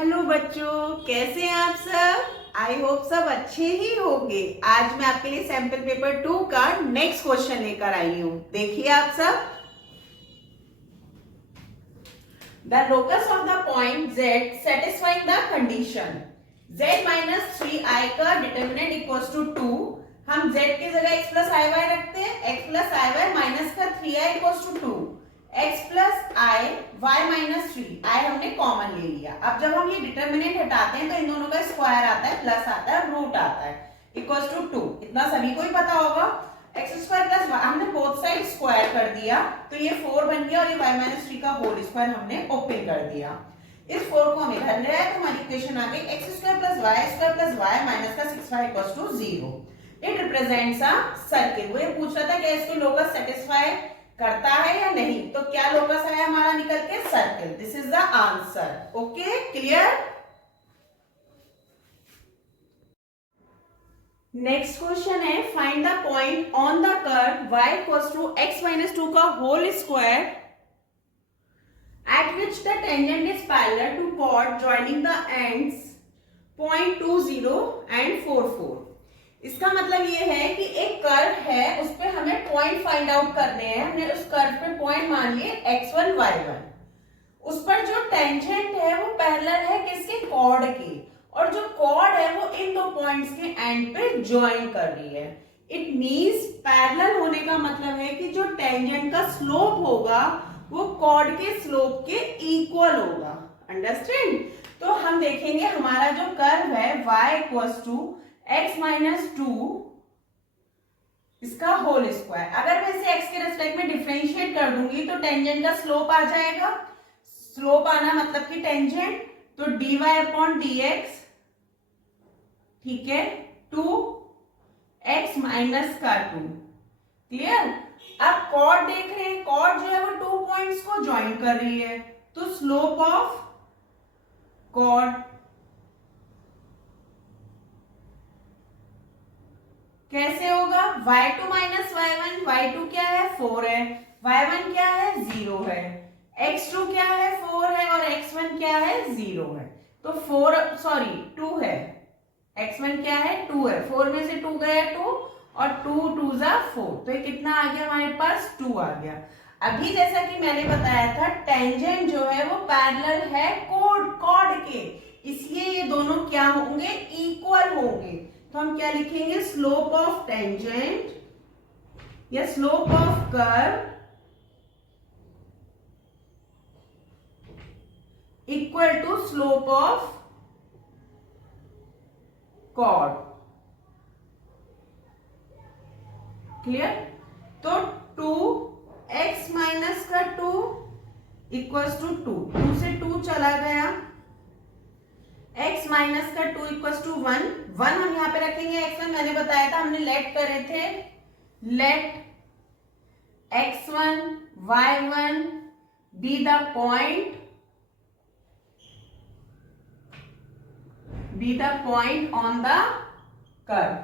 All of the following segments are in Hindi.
हेलो बच्चों, कैसे हैं आप सब। आई होप सब अच्छे ही होंगे। आज मैं आपके लिए सैंपल पेपर 2 का नेक्स्ट क्वेश्चन लेकर आई हूं। देखिए आप सब, the locus of the point z satisfying the condition z minus 3i का डिटर्मिनेंट इक्वल्स टू 2। हम z की जगह x प्लस आई वाई रखते हैं। x plus i y minus का 3i equals to 2, x plus i y minus 3, i हमने कॉमन ले लिया। अब जब हम ये डिटर्मिनेंट हटाते हैं तो इन दोनों का स्क्वायर आता है, प्लस आता है, रूट आता है, इक्वल्स टू 2। इतना सभी को ही पता होगा। एक्स स्क्वायर प्लस वाई, हमने बोथ साइड स्क्वायर कर दिया तो ये 4 बन गया, और ये वाई माइनस 3 का होल स्क्वायर हमने ओपन कर दिया। इस 4 को हम इधर ले आए तो हमारी इक्वेशन आ गई x square plus y minus का 6y equals to 0। It represents a circle. वो ये पूछ रहा था कि इसको लोकस सेटिस्फाई करता है या नहीं, तो क्या लोकस आया हमारा निकल के? Circle. This is the answer. Okay, clear. Next question है, find the point on the curve y equals to x minus 2 का whole square at which the tangent is parallel to chord joining the ends point 20 and 44। इसका मतलब ये है कि एक कर्व है, उस पे हमें पॉइंट फाइंड आउट करने हैं। हमने उस कर्व पे पॉइंट मान लिए x1 y1। उस पर जो टेंजेंट है वो पैरेलल है किसके? कॉर्ड के, और जो कॉर्ड है वो इन दो पॉइंट्स के एंड पे ज्वाइन कर रही है। इट मींस पैरेलल होने का मतलब है कि जो टेंजेंट का स्लोप होगा वो कॉर्ड के स्लोप के इक्वल होगा। अंडरस्टैंड? तो हम देखेंगे हमारा जो कर्व है y equals to x minus 2 इसका होल स्क्वायर। अगर मैं इसे x के रेस्पेक्ट में डिफरेंशिएट कर दूंगी तो टेंजेंट का स्लोप आ जाएगा। स्लोप आना मतलब कि टेंजेंट, तो dy अपॉन dx, ठीक है, 2x माइनस का 2। क्लियर? अब कॉर्ड देख रहे हैं, कॉर्ड जो है वो 2 पॉइंट्स को ज्वाइन कर रही है, तो स्लोप ऑफ कॉर्ड कैसे होगा? y2 माइनस y1, y2 क्या है? 4 है, y1 क्या है? 0 है, x2 क्या है? 4 है, और x1 क्या है? 0 है। तो 2 है, x1 क्या है? 2 है, 4 में से 2 गया 2, और 2 2 जा 4, तो ये कितना आ गया हमारे पास? 2 आ गया। अभी जैसा कि मैंने बताया था, टेंजेंट जो है वो पैरेलल है कॉर्ड के, इसलिए ये दोनों क्या होंगे? इक्वल होंगे। तो हम क्या लिखेंगे? स्लोप ऑफ टेंजेंट या slope of curve equal to slope of chord. Clear? तो 2x माइनस का 2 इक्वल्स टू 2 से 2 चला गया, x माइनस का 2 इक्वल्स टू 1 हम यहाँ पे रखेंगे x1। मैंने बताया था, हमने लेट करे थे, let x1 y1 be the point on the curve.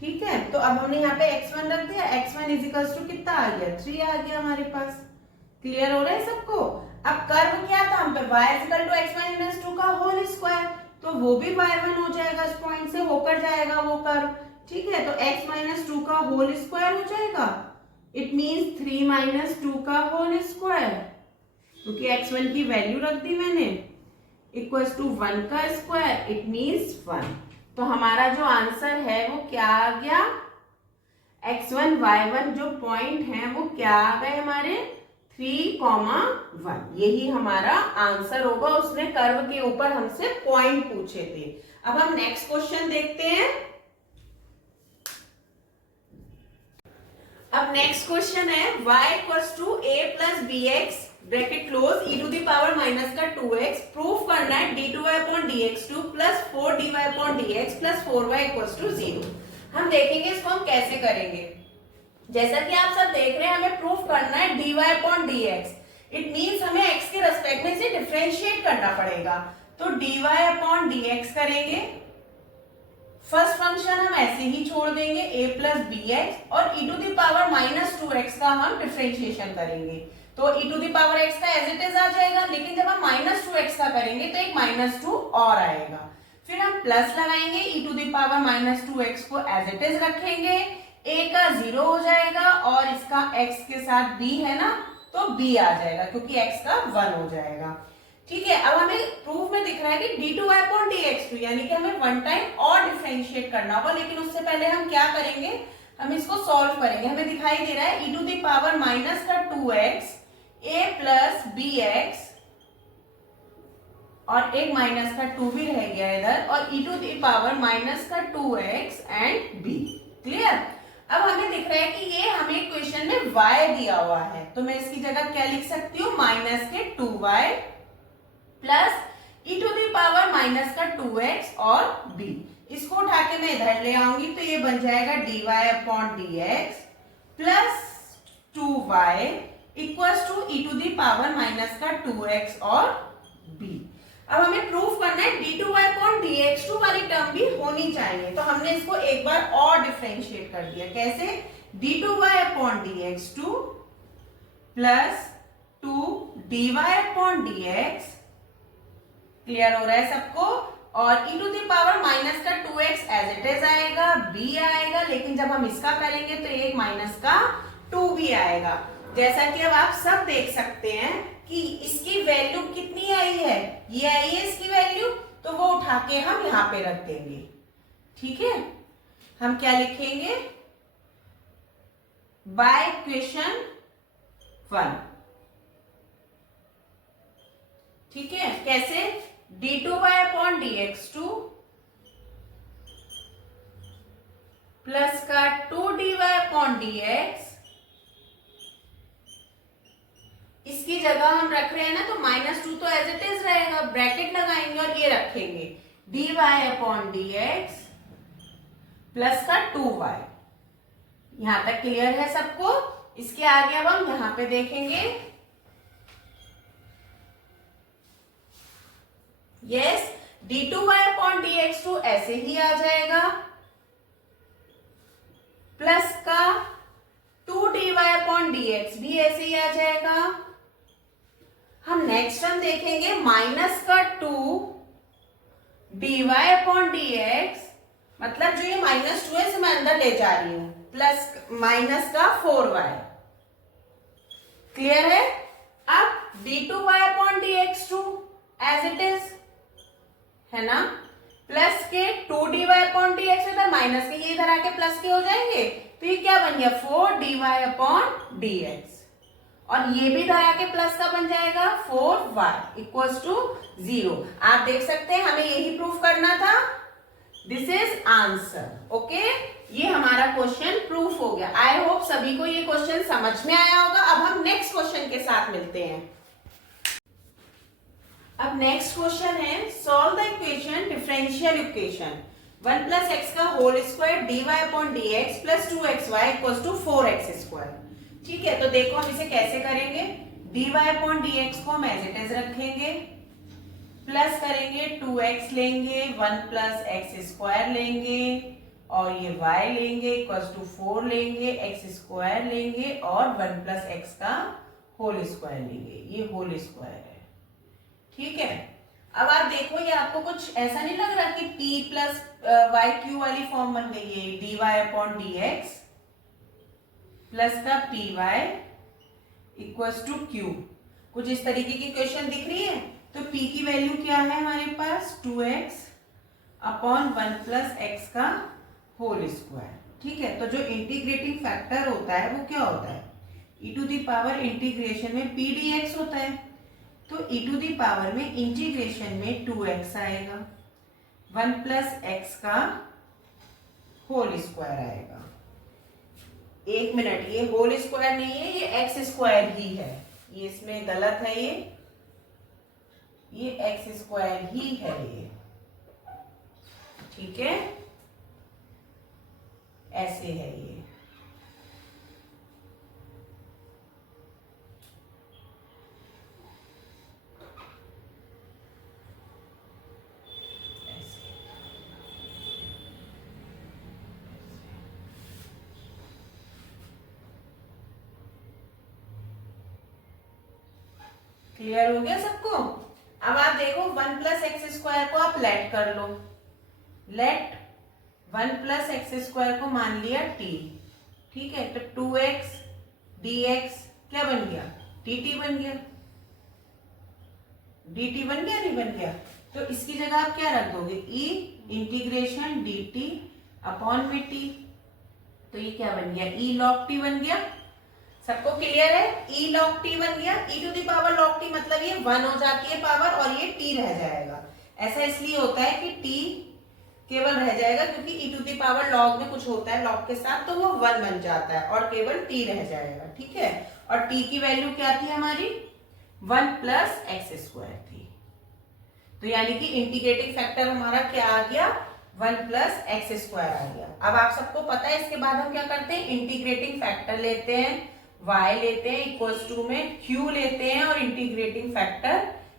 ठीक है, तो अब हमने यहाँ पे x1 रख दिया, x1 इजिकल्स टू कितना आ गया? 3 आ गया हमारे पास। क्लियर हो रहा है सबको? अब कर्व क्या था हम पे? y equal to x minus 2 का होल स्क्वायर, तो वो भी y1 हो जाएगा, इस पॉइंट से होकर जाएगा वो कर्व। ठीक है, तो x माइनस 2 का होल स्क्वायर हो जाएगा। इट मीन्स 3 माइनस 2 का होल स्क्वायर, क्योंकि x1 की वैल्यू रख दी मैंने, इक्वल्स टू 1 का स्क्वायर, इट मीन्स 1। तो हमारा जो आंसर है वो क्या आ गया? x1 y1 जो पॉइंट है वो क्या आ गए हमारे? 3,1। यही हमारा आंसर होगा। उसने कर्व के ऊपर हमसे पॉइंट पूछे थे। अब हम नेक्स्ट क्वेश्चन देखते हैं। अब नेक्स्ट क्वेश्चन है, y equals to a plus bx bracket close e to the power minus का 2x। प्रूफ करना है d2y upon dx2 plus 4dy upon dx plus 4y equals to 0। हम देखेंगे इसको हम कैसे करेंगे। जैसा कि आप सब देख रहे हैं, हमें प्रूफ करना है dy upon dx। It means हमें x के रेस्पेक्ट में इसे डिफरेंशिएट करना पड़ेगा, तो dy अपॉन dx करेंगे। फर्स्ट फंक्शन हम ऐसे ही छोड़ देंगे a प्लस bx, और e to the power minus 2x का हम डिफरेंशिएशन करेंगे। तो e to the power x का एज इट इज आ जाएगा, लेकिन जब हम -2x का करेंगे तो एक -2 और आएगा। फिर हम प्लस लगाएंगे, e to the power -2x को एज इट इज रखेंगे, a का 0 हो जाएगा और इसका x के साथ b है ना, तो b आ जाएगा क्योंकि x का 1 हो जाएगा। ठीक है, अब हमें प्रूफ में दिख रहा है कि d2y अपॉन dx2, यानी कि हमें वन टाइम और डिफरेंशिएट करना होगा, लेकिन उससे पहले हम क्या करेंगे, हम इसको सॉल्व करेंगे। हमें दिखाई दे रहा है e to the power minus का 2x a प्लस bx और एक माइनस का 2 भी रह गया इधर, और e to the power minus का 2x एंड b। क्लियर? अब हमें दिख रहा है कि ये हमें क्वेश्चन में y दिया हुआ है, तो मैं इसकी जगह क्या लिख सकती हूँ, माइनस के 2y plus e to the power minus का 2x और b। इसको उठा के मैं इधर ले आऊंगी तो ये बन जाएगा dy upon dx plus 2y equals to e to the power minus का 2x और b। अब हमें प्रूफ करना है d2y अपॉन dx2 वाली टर्म भी होनी चाहिए, तो हमने इसको एक बार और डिफरेंशिएट कर दिया। कैसे? d2y upon dx2 plus 2dy upon dx। Clear हो रहा है सबको? और e to the power minus का 2x एज इट इज आएगा, b आएगा, लेकिन जब हम इसका करेंगे तो एक माइनस का 2 भी आएगा। जैसा कि अब आप सब देख सकते हैं कि इसकी वैल्यू कितनी आई है, ये आई है इसकी वैल्यू, तो वो उठा के हम यहां पे रख देंगे। ठीक है, हम क्या लिखेंगे, बाय इक्वेशन 1। ठीक है, कैसे? d2y अपॉन dx2 प्लस का 2dy अपॉन dx, इसकी जगह हम रख रहे हैं ना, तो -2 तो एज इट इज रहेगा, ब्रैकेट लगाएंगे और ये रखेंगे dy अपॉन dx प्लस का 2y। यहां तक क्लियर है सबको? इसके आगे अब हम यहां पे देखेंगे, यस, d2y अपॉन dx2 ऐसे ही आ जाएगा, प्लस का 2dy अपॉन dx भी ऐसे ही आ जाएगा। हम नेक्स्ट टर्म देखेंगे, माइनस का 2dy अपॉन dx, मतलब जो ये -2 है इसे मैं अंदर ले जा रही हूं, प्लस माइनस का 4y। क्लियर है? अब d2y upon dx2 as it is है ना, प्लस के 2dy अपॉन dx, इधर माइनस के ये इधर आके प्लस के हो जाएंगे, तो ये क्या बन गया, 4dy अपॉन dx, और ये भी इधर आके प्लस का बन जाएगा 4y इक्वल्स टू 0। आप देख सकते हैं हमें यही प्रूफ करना था। This is answer. ओके, ये हमारा क्वेश्चन प्रूफ हो गया। आई होप सभी को ये क्वेश्चन समझ में आया होगा। अब हम नेक्स्ट क्वेश्चन के साथ मिलते हैं। अब नेक्स्ट क्वेश्चन है, solve the equation differential equation 1 plus x का whole square dy upon dx plus 2xy equals to 4x square. ठीक है, तो देखो हम इसे कैसे करेंगे, dy अपॉन dx को हम एज इट इज रखेंगे, प्लस करेंगे 2x लेंगे, 1 प्लस एक्स स्क्वायर लेंगे और ये y लेंगे इक्वल्स टू 4 लेंगे, x स्क्वायर लेंगे और 1 प्लस एक्स का होल स्क्वायर लेंगे, ये होल स्क्वायर है। ठीक है, अब आप देखो ये आपको कुछ ऐसा नहीं लग रहा कि p प्लस वाई क्यू वाली फॉर्म बन गई है, dy अपॉन dx प्लस का py इक्वल्स टू q, कुछ इस तरीके की क्वेश्चन दिख रही है। तो p की वैल्यू क्या है हमारे पास, 2x अपॉन 1 प्लस एक्स का होल स्क्वायर। ठीक है, तो जो इंटीग्रेटिंग फैक्टर होता है वो क्या होता है, e to the power integration में p dx होता है, तो e टू द पावर में इंटीग्रेशन में 2x आएगा, 1 प्लस एक्स का होल स्क्वायर आएगा। एक मिनट, ये होल स्क्वायर नहीं है, ये एक्स स्क्वायर ही है, ये इसमें गलत है, ये एक्स स्क्वायर ही है ये। ठीक है, ऐसे है ये। क्लियर हो गया सबको? अब आप देखो 1 प्लस एक्स स्क्वायर को आप लेट कर लो, लेट 1 प्लस एक्स स्क्वायर को मान लिया t, ठीक है, तो 2x dx क्या बन गया, dt बन गया, dt बन गया नहीं बन गया? तो इसकी जगह आप क्या रख दोगे, e इंटीग्रेशन dt अपॉन में t, तो ये क्या बन गया, e log t बन गया। सबको क्लियर है? e log t बन गया, e to the power log t मतलब ये 1 हो जाती है पावर और ये t रह जाएगा। ऐसा इसलिए होता है कि t केवल रह जाएगा क्योंकि e to the power log में कुछ होता है log के साथ, तो वो 1 बन जाता है और केवल t रह जाएगा, ठीक है। और t की वैल्यू क्या थी हमारी, 1 प्लस एक्स स्क्वायर थी, तो यानी कि इंटीग्रेटिंग फैक्टर हमारा क्या आ गया, 1 प्लस एक्स स्क्वायर आ गया। अब आप सबको पता है इसके बाद हम क्या करते हैं, इंटीग्रेटिंग फैक्टर लेते हैं, y लेते हैं इक्वल्स टू में q लेते हैं और इंटीग्रेटिंग फैक्टर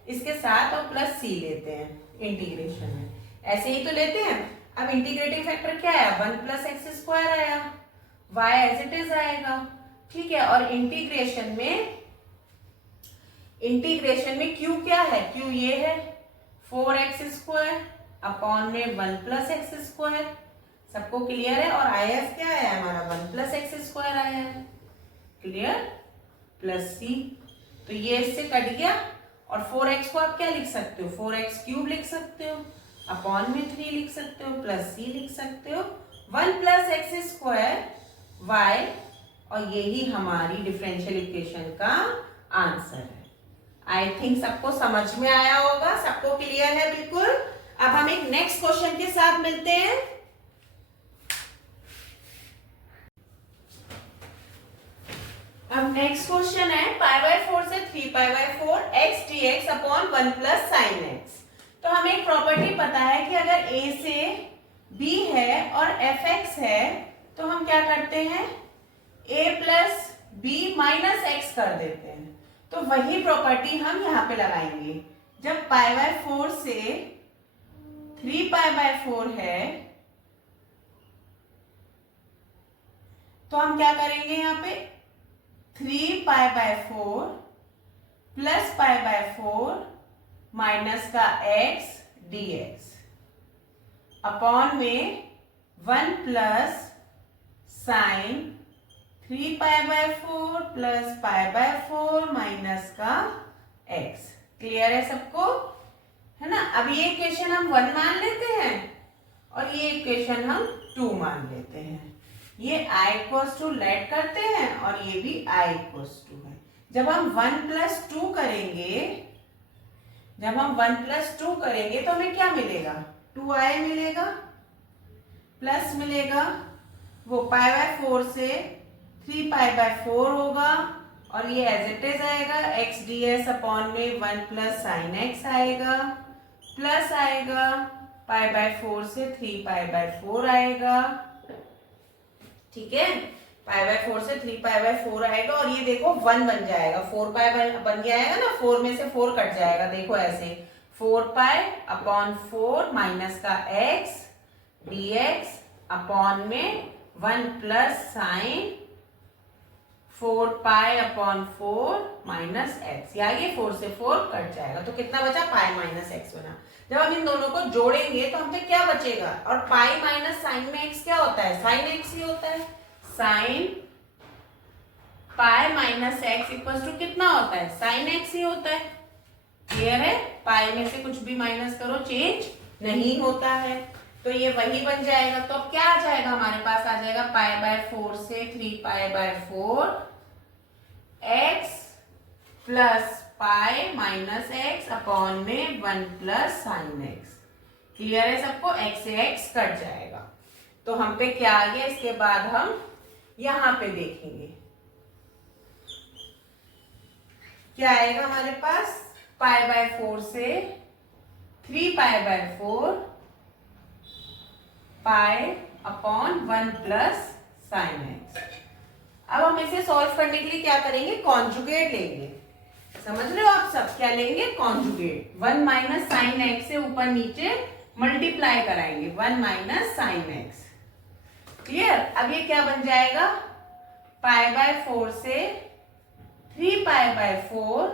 इसके साथ और प्लस c लेते हैं इंटीग्रेशन में, ऐसे ही तो लेते हैं। अब इंटीग्रेटिंग फैक्टर क्या आया, 1 प्लस एक्स स्क्वायर आया, y एज इट इज आएगा, ठीक है। और इंटीग्रेशन में q क्या है, q ये है 4x स्क्वायर अपॉन में 1 प्लस एक्स स्क्वायर, सबको क्लियर है। और आयस क्या आया हमारा, 1 प्लस एक्स स्क्वायर आया है, क्लियर, प्लस c, तो ये इससे कट गया। और 4x को आप क्या लिख सकते हो, 4x क्यूब लिख सकते हो, अपॉन में 3 लिख सकते हो, प्लस c लिख सकते हो, 1 प्लस एक्स स्क्वायर y, और यही हमारी डिफरेंशियल इक्वेशन का आंसर है। आई थिंक सबको समझ में आया होगा, सबको क्लियर है बिल्कुल। अब हम एक नेक्स्ट क्वेश्चन के साथ मिलते हैं। अब नेक्स्ट क्वेश्चन है π/4 से 3π/4 x dx upon 1 plus sine x. तो हमें एक प्रॉपर्टी पता है कि अगर a से b है और fx है तो हम क्या करते हैं, a plus b minus x कर देते हैं। तो वही प्रॉपर्टी हम यहाँ पे लगाएंगे। जब π/4 से 3π/4 है तो हम क्या करेंगे, यहाँ पे 3π/4 प्लस π/4 माइनस का x dx अपॉन में 1 प्लस साइन 3π/4 प्लस π/4 माइनस का x। क्लियर है सबको, है ना? अब ये इक्वेशन हम 1 मान लेते हैं और ये इक्वेशन हम 2 मान लेते हैं। ये i इक्वल्स टू लेट करते हैं और ये भी i इक्वल्स टू है। जब हम 1 प्लस 2 करेंगे तो हमें क्या मिलेगा, 2i मिलेगा, प्लस मिलेगा वो π/4 से 3π/4 होगा और ये एज इट इज आएगा x ds अपॉन में 1 प्लस साइन x आएगा, प्लस आएगा π/4 से 3π/4 आएगा, ठीक है। π/4 से 3π/4 आएगा और ये देखो 1 बन जाएगा, 4π बन गया आएगा ना, 4 में से 4 कट जाएगा, देखो ऐसे 4π/4 माइनस का x dx अपॉन में 1 प्लस साइन 4π/4 माइनस x, या ये 4 से 4 कट जाएगा तो कितना बचा, पाई माइनस एक्स बना। जब हम इन दोनों को जोड़ेंगे तो हमसे क्या बचेगा, और पाई माइनस साइन में x क्या होता है, साइन x ही होता है, sine pi minus x equal to कितना होता है, साइन x ही होता है। क्लियर है, पाई में से कुछ भी माइनस करो चेंज नहीं होता है, तो ये वही बन जाएगा। तो अब क्या आ जाएगा हमारे पास, आ जाएगा π/4 से 3π/4 x plus pi minus x upon में 1 प्लस साइन एक्स। क्लियर है सबको, x से x कट जाएगा तो हम पे क्या आ गया। इसके बाद हम यहां पे देखेंगे क्या आएगा हमारे पास, π/4 से 3π/4 pi upon 1 plus sine x. अब हम इसे सॉल्व करने के लिए क्या करेंगे, कॉन्जुगेट लेंगे। समझ रहे हो आप सब, क्या लेंगे, कॉन्जुगेट। 1 माइनस साइन एक्स से ऊपर नीचे मल्टीप्लाई कराएंगे, 1 माइनस साइन एक्स। क्लियर, अब ये क्या बन जाएगा, π/4 से 3π/4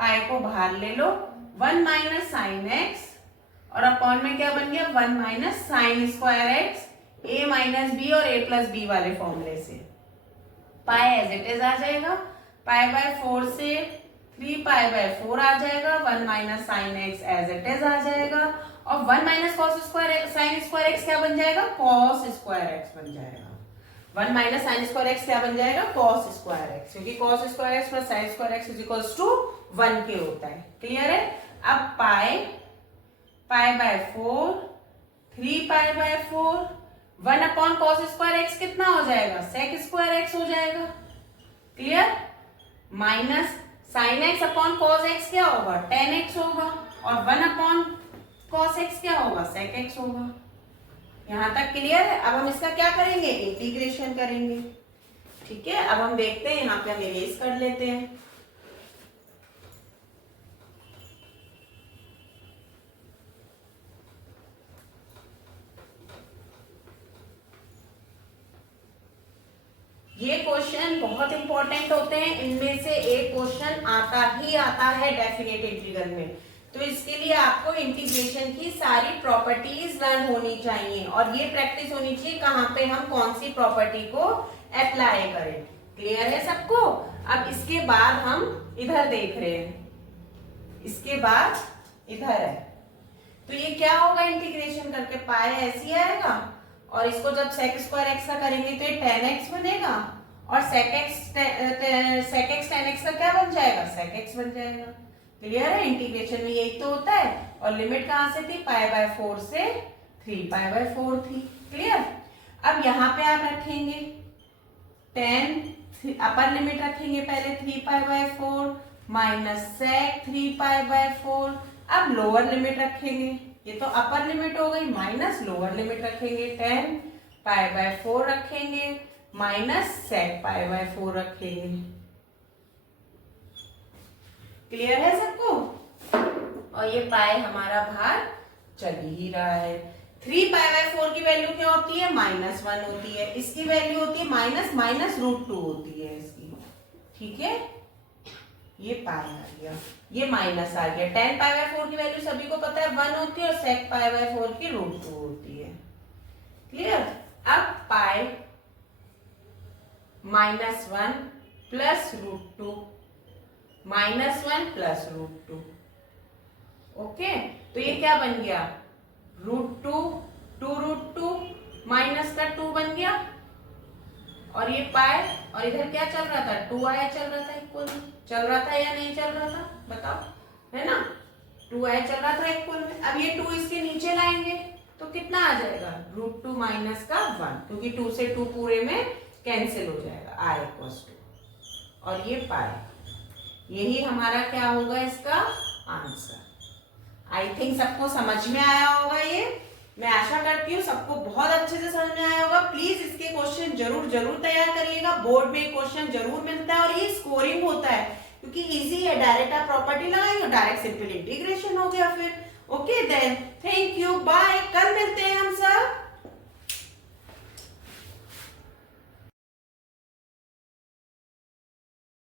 पाई को बाहर ले लो, 1 माइनस साइन एक्स और अपॉन में क्या बन गया 1 minus sine square x, a minus b और a प्लस बी वाले फॉर्मूले से। पाई एज इट इज आ जाएगा, पाई बाय 4 से 3 पाई बाय 4 आ जाएगा, 1 minus sine x as it is आ जाएगा और 1 minus cos square sine square x क्या बन जाएगा कॉस स्क्वायर एक्स बन जाएगा। 1 माइनस साइन स्क्वायर एक्स क्या बन जाएगा कॉस स्क्वायर एक्स, क्योंकि cos square x plus sine square x is equals to 1 के होता है। क्लियर है। अब pi by 4, 3 pi by 4, 1 upon cos square x कितना हो जाएगा सेक स्क्वायर एक्स हो जाएगा। Clear. Minus sine x upon cos x क्या होगा tan एक्स होगा और 1 अपॉन कॉस एक्स क्या होगा सेक एक्स होगा। यहां तक क्लियर है। अब हम इसका क्या करेंगे इंटीग्रेशन करेंगे। ठीक है, अब हम देखते हैं, यहाँ पे हम इरेज कर लेते हैं। ये क्वेश्चन बहुत इंपॉर्टेंट होते हैं, इनमें से एक क्वेश्चन आता ही आता है डेफिनेट इंटीग्रल में। तो इसके लिए आपको इंटीग्रेशन की सारी प्रॉपर्टीज लर्न होनी चाहिए और ये प्रैक्टिस होनी चाहिए कहाँ पे हम कौन सी प्रॉपर्टी को अप्लाई करें। क्लियर है सबको। अब इसके बाद हम इधर देख रहे हैं, इसके बाद इधर है, तो ये क्या होगा इंटीग्रेशन करके पाई ऐसी आएगा और इसको जब सेक स्क्वायर एक्स का करेंगे तो ये tan एक्स बनेगा और सेक एक्स tan एक्स का क्या बन जाएगा सेक एक्स बन जाएगा। क्लियर है। इंटीग्रेशन में यही तो होता है। और लिमिट कहां से थी पाई बाय 4 से 3 पाई बाय 4 थी। क्लियर। अब यहां पे आप रखेंगे tan, अपर लिमिट रखेंगे पहले 3 pi by 4 minus sec 3 pi by 4। अब लोअर लिमिट रखेंगे, ये तो अपर लिमिट हो गई, माइनस लोअर लिमिट रखेंगे 10 पाई बाय 4 रखेंगे माइनस सेक पाई बाय 4 रखेंगे। क्लियर है सबको। और ये पाई हमारा बाहर चल ही रहा है। 3 पाई बाय 4 की वैल्यू क्या होती है -1 होती है, इसकी वैल्यू होती है -√2 होती है इसकी। ठीक है, ये पाई आ गया, ये माइनस आ गया। 10 पाई बाय 4 की वैल्यू सभी को पता है 1 होती है और सेक पाई बाय 4 की √2 होती है। क्लियर। अब पाई -1 प्लस √2 -1 प्लस √2। ओके, तो ये क्या बन गया √2 2√2 माइनस का 2 बन गया और ये पाई और इधर क्या चल रहा था 2 आया चल रहा था, इक्वल चल रहा था या नहीं चल रहा था बताओ, है ना 2 आया चल रहा था इक्वल में। अब ये 2 इसके नीचे लाएंगे तो कितना आ जाएगा √2 माइनस का 1, क्योंकि 2 से 2 पूरे में कैंसिल हो जाएगा i इक्वल्स टू और ये पाई। यही हमारा क्या होगा इसका आंसर। आई थिंक सबको समझ में आया होगा। ये मैं आशा करती हूँ सबको बहुत अच्छे से समझ में आया होगा। प्लीज इसके क्वेश्चन जरूर तैयार करिएगा, बोर्ड में क्वेश्चन जरूर मिलता है और ये स्कोरिंग होता है क्योंकि इजी है। डायरेक्ट आप प्रॉपर्टी लगाएंगे, डायरेक्ट सिंपल इंटीग्रेशन हो गया फिर। Okay then, thank you, bye, कल मिलते हैं हम सब।